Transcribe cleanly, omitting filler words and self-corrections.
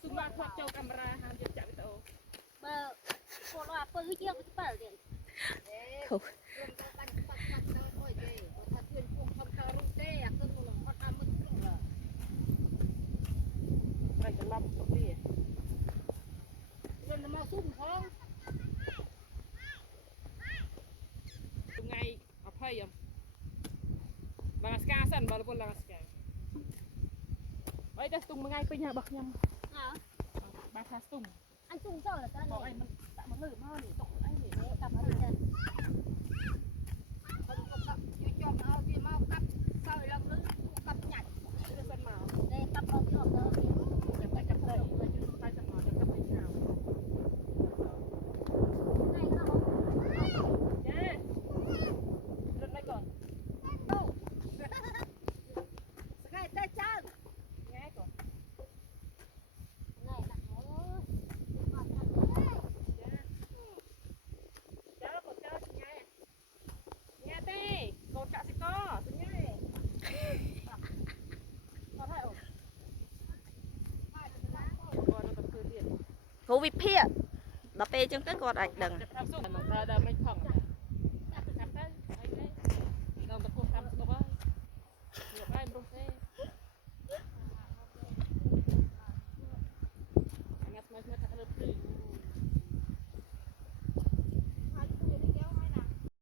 ซุ่มมาทอดเจ้ากัมราหามจะจับไปโตเบอร์พวกเราเปิดเยี่ยมไปเปิดเดี๋ยวถูก อะไรจะรับตรงนี้เรื่องมาซุ่มท้องตรงไงเอาไพ่ยำลางสกาสั่นบอลบอลลางสกาไว้เดี๋ยวตุ่มมาไงไปหาบักยำบาคาตุ่ม anh chung cho là sao บอกไอ้ này มันตะมันลืมมานี่ตกไอ้นี่ tập ở đây đây tập ở chỗ đó จะไปกับเธอไปจุดไปจังหวะจะไปหา này nó เจ๊รถไปก่อน đâu cái tay chân ง่ายก่อน này là nó เจ้ากดเจ้าสิง่ายง่ายเต้กดกะสิก้อสิง่ายพอถ่ายออกก่อนเราต้องคือเรียน Hú vịt phía. Đó bê chân cái gọt ảnh đừng. จะทำสู้มันถ้าได้ไม่ท่อง